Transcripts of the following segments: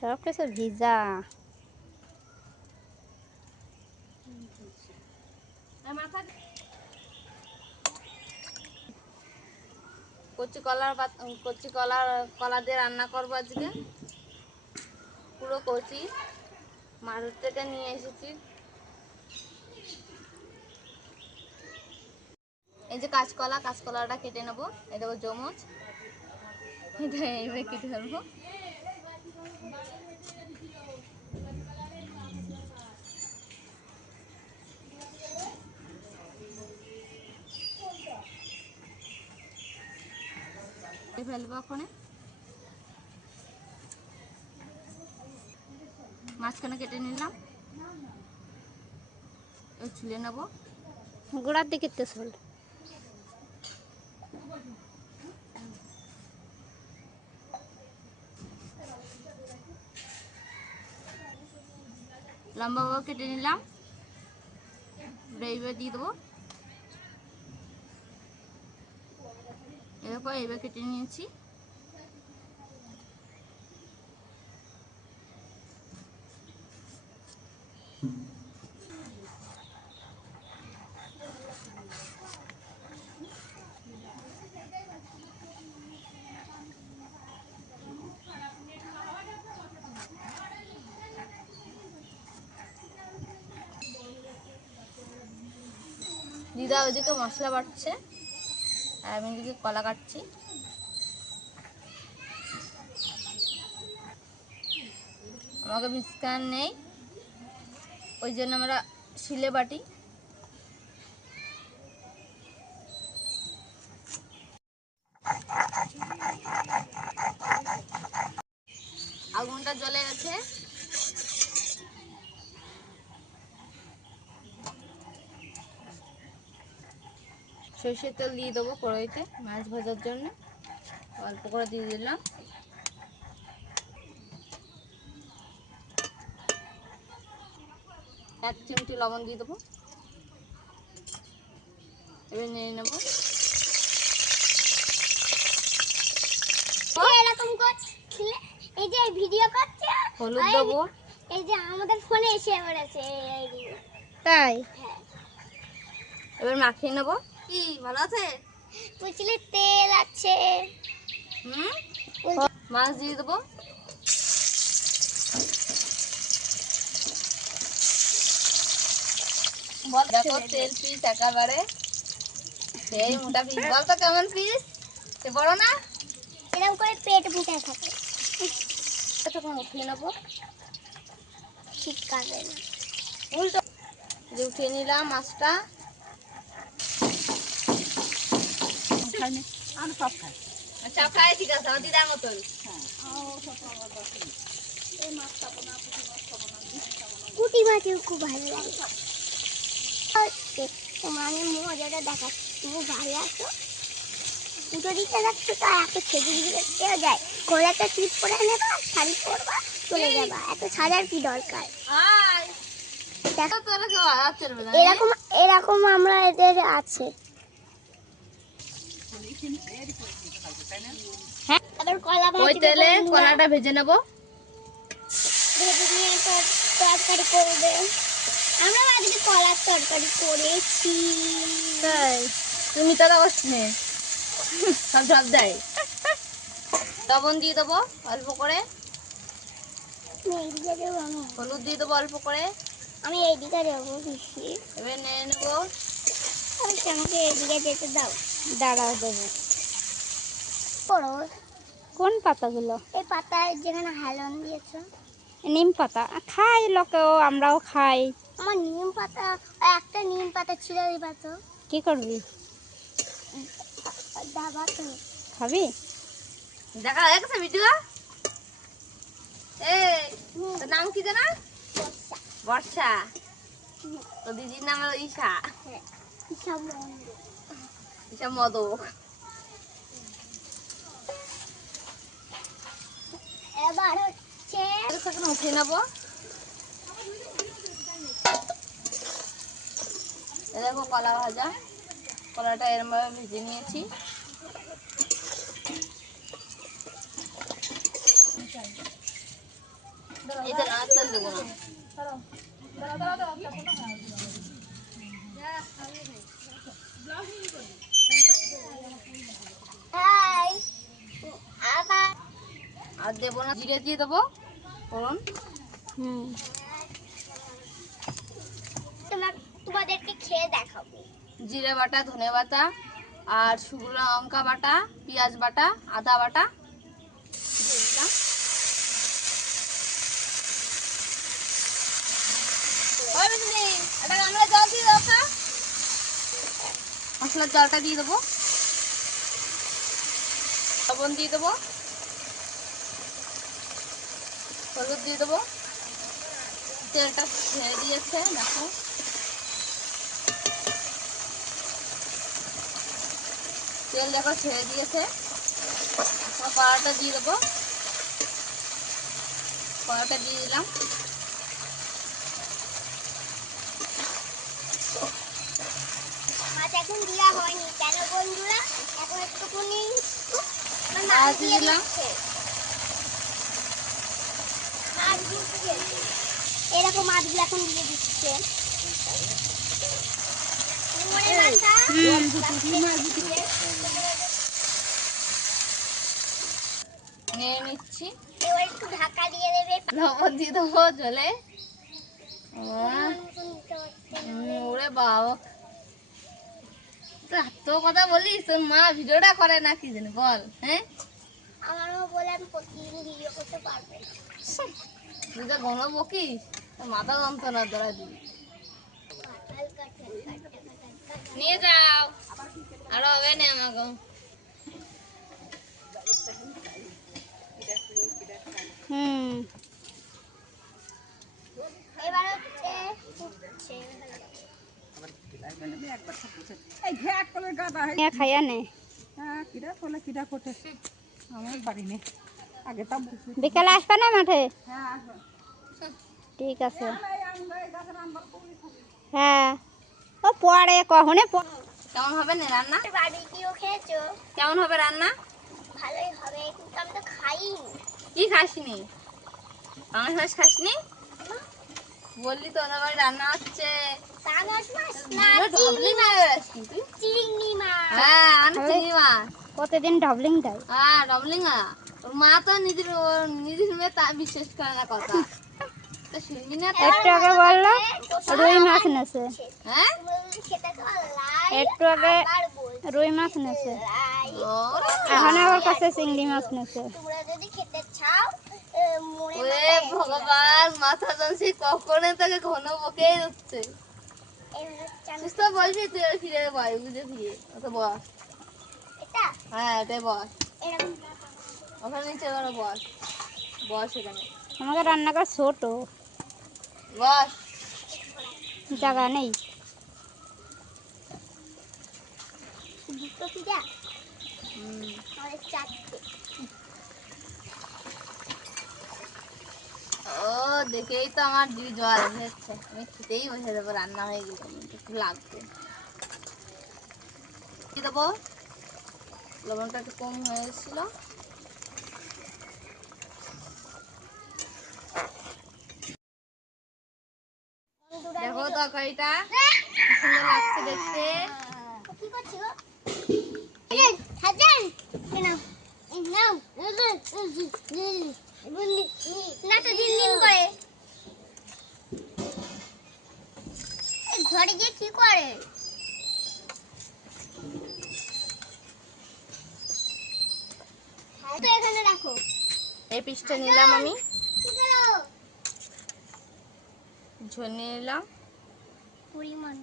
সব কিছু ভিজা। কচি কলা দিয়ে রান্না করবো আজকে। পুরো কচি মাঠের থেকে নিয়ে এসেছি। এই যে কাঁচকলাটা কেটে নেবো। এই দেখো জমজ, এটা এইভাবে কেটে ফেলবো। ফেলবো ওখানে। মাঝখানে কেটে নিলাম, ছুলে নেবো। গোড়ার দিকে তেল লম্বাভাবে কেটে নিলাম, এইভাবে দিয়ে দেবো। এরপর এইভাবে কেটে নিয়েছি। দিদা ওইদিকে মশলা বাটছে আর আমি এদিকে কলা কাটছি। আমাকে মিক্সার নেই, ওই জন্য আমরা শিলে বাটি। আগুনটা জ্বলে গেছে। সরষের তেল দিয়ে দেবো কড়াইতে মাছ ভাজার জন্য। অল্প করে দিয়ে দিলাম। এক চিমটি লবণ দিয়ে দেবো। এবার নিয়ে নেবো। এরকম করছিলে, এই যে ভিডিও করছে, হলুদ দেবো। এই যে আমাদের ফোনে এসে পড়েছে। তাই এবার মাখিয়ে নেবো। কি ভালো আছে? বুঝলে তেল আছে। মাছ দিয়ে দেবো। দেখো তেল পিস একেবারে সেই মোটা পিস। বলতো কেমন পিস? বড় না? এরকম করে পেট ফুটে থাকে। তখন উঠিয়ে নেবো। ঠিক কাটবে না। উল্টো যে উঠিয়ে নিলাম মাছটা। আমি সব খাই। সব খাই, ঠিক আছে, আমার দিদার মতন। পুঁটি মাছও খুব ভালো লাগে। মানে মজাটা দেখাচ্ছি, তুমি ভালো আছো। পুজো দিতে যাচ্ছ তো এত খেজুর দিতেও যায়। গলাটা টিপ করে নেবা, শাড়ি পরবা, চলে যাবা। এত সাজার কি দরকার? এরকম এরকম আমরা এদের আছে। হ্যাঁ, আবার কলা ওই তেলে কলাটা ভেজে নেবো। ভেজে নিয়ে তরকারি করবে। আমরা আজকে কলার তরকারি করেছি। তাই তুমি তো অবশ্যই সব সব দেয়। লবণ দিয়ে দেবো অল্প করে। এইদিকে দেবো, হলুদ দিয়ে দেবো অল্প করে। আমি এইদিকে দেবো বেশি। এবার নিয়ে নেবো। আমাকে এইদিকে যেতে দাও। দাঁড়াও দেবো। পড়ো কোন পাতাগুলো? এই পাতায় যেখানে হেলন দিয়েছো। নিম পাতা খাই লোকেও, আমরাও খাই। আমার নিম পাতা, একটা নিম পাতা ছিঁড়ে দিবা তো। কি করবি? দাবা তো খাবি? দেখা গেছে ভিডিও। এই তোর নাম কি জানা? বর্ষা। তো দিদির নাম হলো ঈশা। ঈশা মদক। এবার হচ্ছে উঠিয়ে নেবো। দেখো কলা ভাজা, কলাটা এরম ভাবে ভেজে নিয়েছি। এটা না তেল দেবো না। হাই আবার আর দেবো না, জিরে দিয়ে দেবো ফোড়ন। তোমাদেরকে খেয়ে দেখাবো। জিরে বাটা, ধনে বাটা আর শুকনো লঙ্কা বাটা, পেঁয়াজ বাটা, আদা বাটা দিয়ে দিলাম। জল দিয়ে দাও, মশলার জলটা দিয়ে দেবো, লবণ দিয়ে দেবো, হলুদ দিয়ে দেবো। তেলটা ছেড়ে দিয়েছে, দেখো তেল দেখো ছেড়ে দিয়েছে। কড়াটা দিয়ে দেবো, কড়াটা দিয়ে দিলাম। মাছ এখন দেওয়া হয়নি কেন বন্ধুরা, এখন একটুখানি মাছ দিয়ে দিলাম। এরকম মাছগুলো এখন দিয়ে দিচ্ছে। নিয়ে নিচ্ছি, এবার একটু ঢাকা দিয়ে দেবে। লবণ দিয়ে দেবো জলে। ওরে বাবা, এত কথা বলিস, তোর মা ভিডিওটা করে না কি জানি বল। হ্যাঁ, আমারও বলে আমি প্রতিদিন ভিডিও করতে পারবো না। তুই তো ঘন বকিস, তোর মাথা যন্ত্রণা ধরা দিবি। নিয়ে যাও, আর হবে না আমাকে। এবার হচ্ছে খাইয়া নে, বিকালে আসবে না মাঠে? ঠিক আছে, হ্যাঁ ও পরে কখনে কেমন হবে না রান্না? বারবিকিউ খেয়েছো? কেমন হবে রান্না? ভালোই হবে, কিন্তু আমি তো খাইনি। কি খাসনি? আমার মাছ খাসনি? বললি তো ওদের বাড়ি রান্না হচ্ছে। পাঙাশ মাছ না, ঢবলি মাছ তুই? চিংড়ি মাছ। হ্যাঁ, আমি চিংড়ি মাছ। প্রতিদিন ডবলিং দেয়। হ্যাঁ, ডবলিং। ওর মা তো নিজের মেয়ে তা বিশ্বাস করে না কথা। তা শুনবি না তো? একটু আগে বললো রুই মাছ নেছে। হ্যাঁ, সেটা তো লাই। একটু আগে রুই মাছ নেছে, এখন আমার কাছে চিংড়ি মাছ নেছে। তোমরা যদি খেতে চাও মনে ওরে ভগবান, মাথা যন্ত্রী কখনো তাকে ঘন বকেই হচ্ছে। তুই তো বলবি তুই ফিরে বয়, বুঝে ফিরে অত বস। এটা হ্যাঁ, এটাই বস, এরকম ওখানে নিচে করে বস, বস এখানে আমাকে রান্নাঘর ছোট, বস। জায়গা নেই। দুটো পিঠা আমাদের চারটে। ও দেখেই তো আমার জিভে জল এসেছে, আমি খেতেই বসে দেবো। রান্না হয়ে গেল, একটু লাগবে। কি দেবো, লবণটা একটু কম হয়ে গেছিল। দেখো তরকারিটা কি সুন্দর লাগছে দেখতে। কি করছো গো? এই হাজান নাও নাও না তো দিন দিন করে এই ঘরে গিয়ে কি করে? তো এখানে রাখো। এই পিসটা নিলাম আমি, কি করো? ঝোল নিয়ে নিলাম, পরিমাণ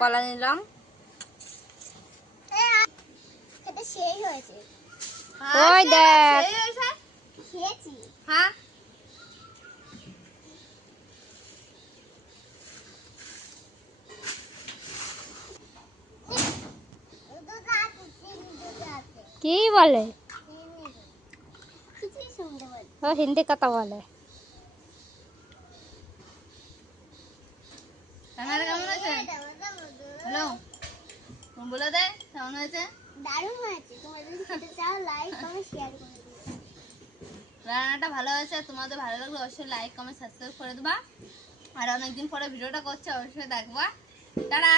কলা নিলাম। খেতে সেই হয়েছে। ওই দেখ, খেয়েছি। হ্যাঁ, কি বলে? কিছুই শুনতে পারি। ও হিন্দি কথা বলে। রান্নাটা কেমন হয়েছে? হ্যালো, বলে দে কেমন হয়েছে। দারুণ হয়েছে। তোমরা যদি খেতে চাও লাইক কমেন্ট শেয়ার করে দিও। রান্নাটা ভালো হয়েছে, তোমাদের ভালো লাগলে অবশ্যই লাইক কমেন্ট সাবস্ক্রাইব করে দেবা। আর অনেকদিন পরে ভিডিওটা করছে, অবশ্যই দেখবা। টাটা।